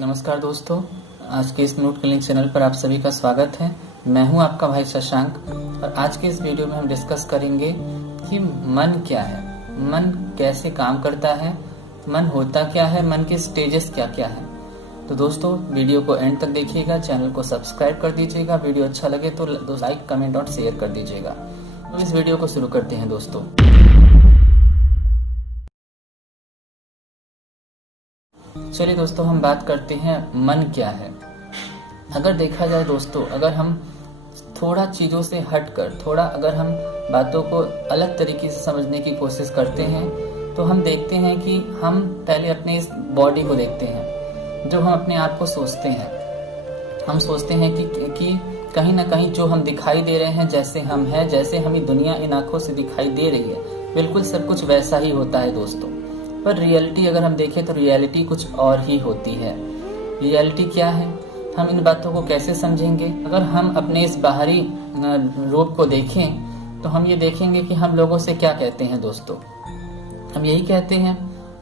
नमस्कार दोस्तों, आज के इस नोट क्लिनिक चैनल पर आप सभी का स्वागत है। मैं हूं आपका भाई शशांक और आज के इस वीडियो में हम डिस्कस करेंगे कि मन क्या है, मन कैसे काम करता है, मन होता क्या है, मन के स्टेजेस क्या क्या है। तो दोस्तों वीडियो को एंड तक देखिएगा, चैनल को सब्सक्राइब कर दीजिएगा, वीडियो अच्छा लगे तो लाइक कमेंट और शेयर कर दीजिएगा। तो इस वीडियो को शुरू करते हैं दोस्तों। चलिए दोस्तों, हम बात करते हैं मन क्या है। अगर देखा जाए दोस्तों, अगर हम थोड़ा चीज़ों से हटकर अगर हम बातों को अलग तरीके से समझने की कोशिश करते हैं तो हम देखते हैं कि हम पहले अपने इस बॉडी को देखते हैं। जो हम अपने आप को सोचते हैं, हम सोचते हैं कि कहीं ना कहीं जो हम दिखाई दे रहे हैं, जैसे हम हैं, जैसे हमें दुनिया इन आंखों से दिखाई दे रही है, बिल्कुल सब कुछ वैसा ही होता है दोस्तों। पर रियलिटी अगर हम देखें तो रियलिटी कुछ और ही होती है। रियलिटी क्या है, हम इन बातों को कैसे समझेंगे? अगर हम अपने इस बाहरी रूप को देखें तो हम ये देखेंगे कि हम लोगों से क्या कहते हैं दोस्तों। हम यही कहते हैं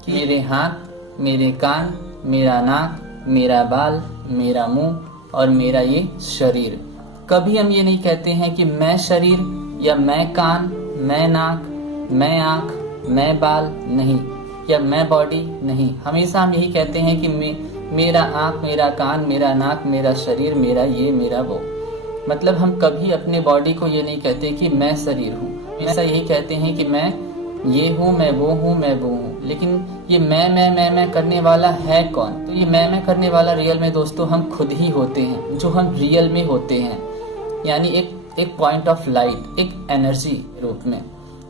कि मेरे हाथ, मेरे कान, मेरा नाक, मेरा बाल, मेरा मुंह और मेरा ये शरीर। कभी हम ये नहीं कहते हैं कि मैं शरीर या मैं कान, मैं नाक, मैं आंख, मैं बाल नहीं, या मैं बॉडी नहीं। हमेशा हम यही कहते हैं कि मेरा आंख, मेरा कान, मेरा नाक, मेरा शरीर, मेरा ये, मेरा वो। मतलब हम कभी अपने बॉडी को ये नहीं कहते कि मैं शरीर हूँ, हमेशा यही कहते हैं कि मैं ये हूँ, मैं वो हूँ, मैं वो हूँ। लेकिन ये मैं करने वाला है कौन? तो ये मैं करने वाला रियल में दोस्तों हम खुद ही होते हैं, जो हम रियल में होते हैं। यानी एक पॉइंट ऑफ लाइट, एक एनर्जी रूप में।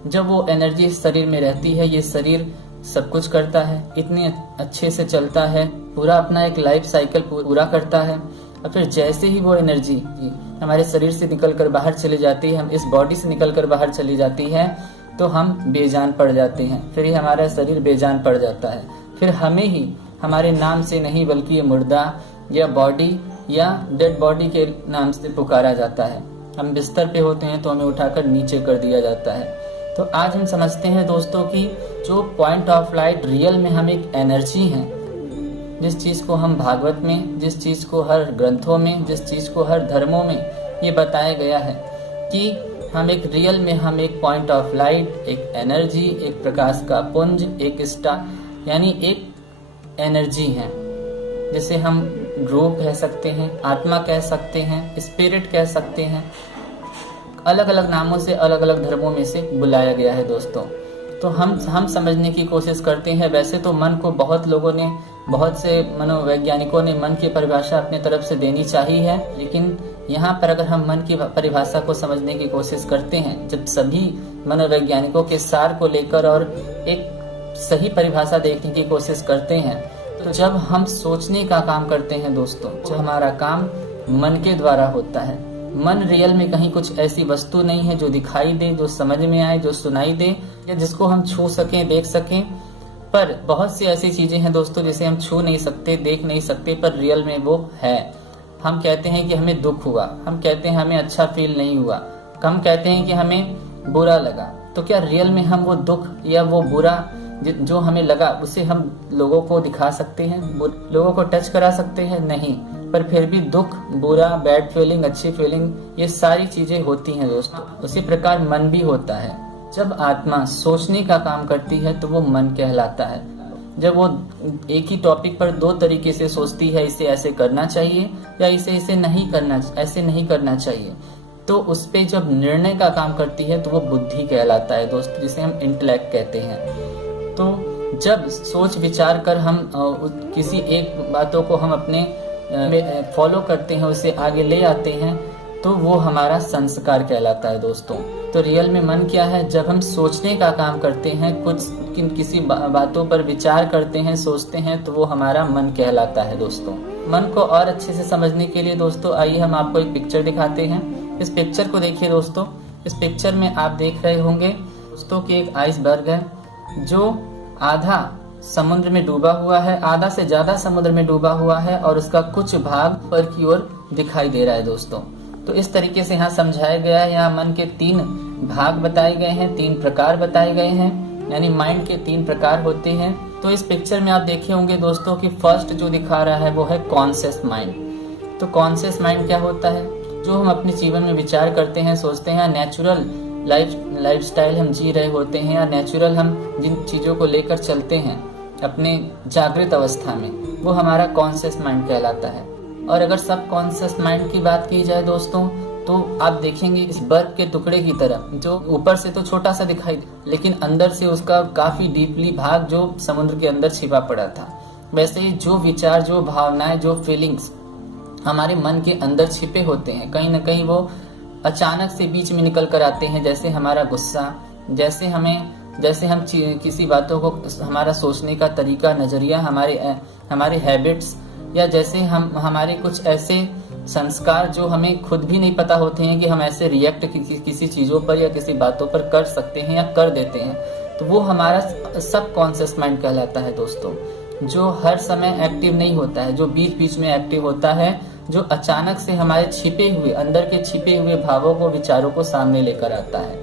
जब वो एनर्जी इस शरीर में रहती है, ये शरीर सब कुछ करता है, इतने अच्छे से चलता है, पूरा अपना एक लाइफ साइकिल पूरा करता है। और फिर जैसे ही वो एनर्जी हमारे शरीर से निकलकर बाहर चली जाती है, हम इस बॉडी से निकलकर बाहर चली जाती है, तो हम बेजान पड़ जाते हैं। फिर ही हमारा शरीर बेजान पड़ जाता है। फिर हमें ही हमारे नाम से नहीं बल्कि ये मुर्दा या बॉडी या डेड बॉडी के नाम से पुकारा जाता है। हम बिस्तर पे होते हैं तो हमें उठाकर नीचे कर दिया जाता है। तो आज हम समझते हैं दोस्तों कि जो पॉइंट ऑफ लाइट रियल में हम एक एनर्जी हैं, जिस चीज़ को हम भागवत में, जिस चीज़ को हर ग्रंथों में, जिस चीज़ को हर धर्मों में ये बताया गया है कि हम एक रियल में हम एक पॉइंट ऑफ लाइट, एक एनर्जी, एक प्रकाश का पुंज, एक स्टार, यानी एक एनर्जी है, जिसे हम रूह कह सकते हैं, आत्मा कह सकते हैं, स्पिरिट कह सकते हैं। अलग अलग नामों से अलग अलग धर्मों में से बुलाया गया है दोस्तों। तो हम समझने की कोशिश करते हैं। वैसे तो मन को बहुत लोगों ने, बहुत से मनोवैज्ञानिकों ने मन की परिभाषा अपने तरफ से देनी चाहिए है, लेकिन यहाँ पर अगर हम मन की परिभाषा को समझने की कोशिश करते हैं, जब सभी मनोवैज्ञानिकों के सार को लेकर और एक सही परिभाषा देखने की कोशिश करते हैं, तो जब हम सोचने का काम करते हैं दोस्तों, जो हमारा काम मन के द्वारा होता है। मन रियल में कहीं कुछ ऐसी वस्तु नहीं है जो दिखाई दे, जो समझ में आए, जो सुनाई दे, या जिसको हम छू सकें, देख सकें। पर बहुत सी ऐसी चीजें हैं दोस्तों जिसे हम छू नहीं सकते, देख नहीं सकते, पर रियल में वो है। हम कहते हैं कि हमें दुख हुआ, हम कहते हैं हमें अच्छा फील नहीं हुआ, हम कहते हैं कि हमें बुरा लगा। तो क्या रियल में हम वो दुख या वो बुरा जो हमें लगा उसे हम लोगों को दिखा सकते हैं, लोगों को टच करा सकते हैं? नहीं। पर फिर भी दुख, बुरा, बैड फीलिंग, अच्छी फीलिंग, ये सारी चीजें होती हैं दोस्तों। उसी प्रकार मन भी होता है। जब आत्मा सोचने का काम करती है तो वो मन कहलाता है। जब वो एक ही टॉपिक पर दो तरीके से सोचती है, इसे ऐसे करना चाहिए या इसे ऐसे नहीं करना चाहिए, तो उस पे जब निर्णय का काम करती है तो वो बुद्धि कहलाता है दोस्तों, जिसे हम इंटेलेक्ट कहते हैं। तो जब सोच विचार कर हम किसी एक बातों को हम अपने फॉलो करते हैं, उसे आगे ले आते हैं, तो वो हमारा संस्कार कहलाता है दोस्तों। तो रियल में मन क्या है? जब हम सोचने का काम करते हैं, किसी बातों पर विचार करते हैं, सोचते हैं, तो वो हमारा मन कहलाता है दोस्तों। मन को और अच्छे से समझने के लिए दोस्तों आइए हम आपको एक पिक्चर दिखाते हैं। इस पिक्चर को देखिए दोस्तों। इस पिक्चर में आप देख रहे होंगे दोस्तों कि एक आइसबर्ग है जो आधा समुद्र में डूबा हुआ है, आधा से ज्यादा समुद्र में डूबा हुआ है, और उसका कुछ भाग ऊपर की ओर दिखाई दे रहा है दोस्तों। तो इस तरीके से यहाँ समझाया गया है। यहाँ मन के 3 भाग बताए गए हैं, 3 प्रकार बताए गए हैं। यानी माइंड के 3 प्रकार होते हैं। तो इस पिक्चर में आप देखे होंगे दोस्तों कि फर्स्ट जो दिखा रहा है वो है कॉन्शियस माइंड। तो कॉन्शियस माइंड क्या होता है? जो हम अपने जीवन में विचार करते हैं, सोचते हैं, नेचुरल लाइफ स्टाइल हम जी रहे होते हैं, या नेचुरल हम जिन चीज़ों को लेकर चलते हैं अपने जागृत अवस्था में, वो हमारा कॉन्शियस माइंड कहलाता है। और अगर सब कॉन्शियस माइंड की बात की जाए दोस्तों, तो आप देखेंगे इस बर्फ के टुकड़े की तरह, जो ऊपर से तो छोटा सा दिखाई लेकिन अंदर से उसका काफी डीपली भाग जो समुद्र के अंदर छिपा पड़ा था। वैसे ही जो विचार, जो भावनाएं, जो फीलिंग्स हमारे मन के अंदर छिपे होते हैं, कहीं ना कहीं वो अचानक से बीच में निकल कर आते हैं। जैसे हमारा गुस्सा, जैसे हम किसी बातों को, हमारा सोचने का तरीका, नजरिया, हमारे हैबिट्स, या जैसे हमारे कुछ ऐसे संस्कार जो हमें खुद भी नहीं पता होते हैं कि हम ऐसे रिएक्ट किसी चीजों पर या किसी बातों पर कर सकते हैं या कर देते हैं, तो वो हमारा सब कॉन्शियस माइंड कहलाता है दोस्तों। जो हर समय एक्टिव नहीं होता है, जो बीच बीच में एक्टिव होता है, जो अचानक से हमारे छिपे हुए, अंदर के छिपे हुए भावों को, विचारों को सामने लेकर आता है।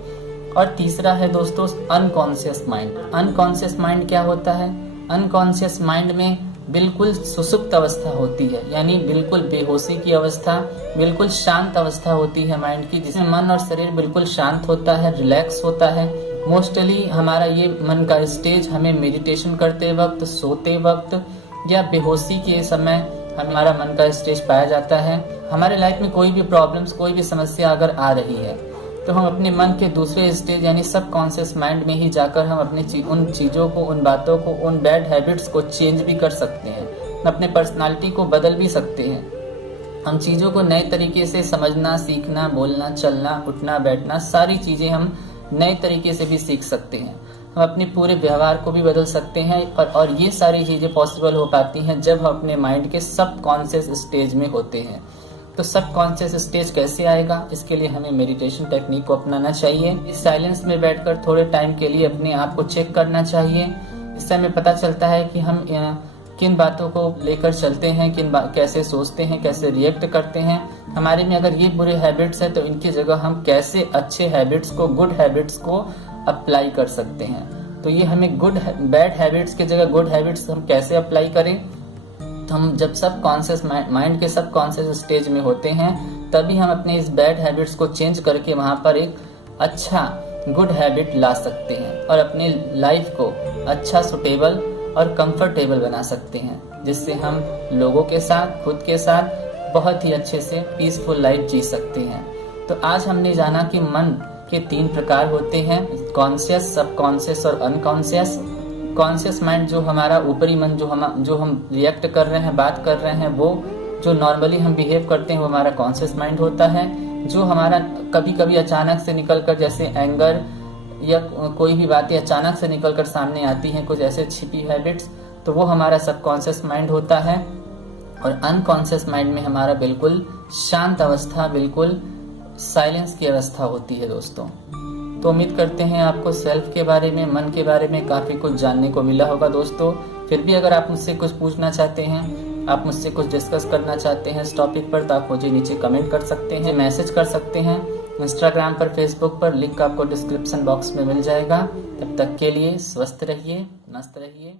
और तीसरा है दोस्तों अनकॉन्शियस माइंड। अनकॉन्शियस माइंड क्या होता है? अनकॉन्शियस माइंड में बिल्कुल सुसुप्त अवस्था होती है, यानी बिल्कुल बेहोशी की अवस्था, बिल्कुल शांत अवस्था होती है माइंड की, जिसमें मन और शरीर बिल्कुल शांत होता है, रिलैक्स होता है। मोस्टली हमारा ये मन का स्टेज हमें मेडिटेशन करते वक्त, सोते वक्त या बेहोशी के समय हमारा मन का स्टेज पाया जाता है। हमारे लाइफ में कोई भी प्रॉब्लम्स, कोई भी समस्या अगर आ रही है, तो हम अपने मन के दूसरे स्टेज यानी सब कॉन्शियस माइंड में ही जाकर हम अपने उन चीज़ों को, उन बातों को, उन बैड हैबिट्स को चेंज भी कर सकते हैं, अपने पर्सनालिटी को बदल भी सकते हैं। हम चीज़ों को नए तरीके से समझना, सीखना, बोलना, चलना, उठना, बैठना, सारी चीज़ें हम नए तरीके से भी सीख सकते हैं। हम अपने पूरे व्यवहार को भी बदल सकते हैं, और ये सारी चीज़ें पॉसिबल हो पाती हैं जब हम अपने माइंड के सब कॉन्शियस स्टेज में होते हैं। तो सब कॉन्शियस स्टेज कैसे आएगा? इसके लिए हमें मेडिटेशन टेक्निक को अपनाना चाहिए। इस साइलेंस में बैठकर थोड़े टाइम के लिए अपने आप को चेक करना चाहिए। इससे हमें पता चलता है कि हम किन बातों को लेकर चलते हैं, कैसे सोचते हैं, कैसे रिएक्ट करते हैं। हमारे में अगर ये बुरे हैबिट्स है तो इनकी जगह हम कैसे अच्छे हैबिट्स को, गुड हैबिट्स को अप्लाई कर सकते हैं। तो ये हमें बैड हैबिट्स की जगह गुड हैबिट्स हम कैसे अप्लाई करें? तो हम जब सब कॉन्शियस माइंड के सब कॉन्शियस स्टेज में होते हैं, तभी हम अपने इस बैड हैबिट्स को चेंज करके वहां पर एक अच्छा गुड हैबिट ला सकते हैं और अपनी लाइफ को अच्छा, सुटेबल और कंफर्टेबल बना सकते हैं, जिससे हम लोगों के साथ, खुद के साथ बहुत ही अच्छे से पीसफुल लाइफ जी सकते हैं। तो आज हमने जाना कि मन के 3 प्रकार होते हैं, कॉन्शियस, सबकॉन्शियस और अनकॉन्शियस। कॉन्शियस माइंड जो हमारा ऊपरी मन, जो हम रिएक्ट कर रहे हैं, बात कर रहे हैं, वो जो नॉर्मली हम बिहेव करते हैं वो हमारा कॉन्शियस माइंड होता है। जो हमारा कभी कभी अचानक से निकलकर, जैसे एंगर या कोई भी बातें अचानक से निकलकर सामने आती हैं, कुछ ऐसे छिपी हैबिट्स, तो वो हमारा सबकॉन्शियस माइंड होता है। और अनकॉन्शियस माइंड में हमारा बिल्कुल शांत अवस्था, बिल्कुल साइलेंस की अवस्था होती है दोस्तों। तो उम्मीद करते हैं आपको सेल्फ के बारे में, मन के बारे में काफ़ी कुछ जानने को मिला होगा दोस्तों। फिर भी अगर आप मुझसे कुछ पूछना चाहते हैं, आप मुझसे कुछ डिस्कस करना चाहते हैं इस टॉपिक पर, तो आप मुझे नीचे कमेंट कर सकते हैं, मैसेज कर सकते हैं इंस्टाग्राम पर, फेसबुक पर, लिंक आपको डिस्क्रिप्शन बॉक्स में मिल जाएगा। तब तक के लिए स्वस्थ रहिए, मस्त रहिए।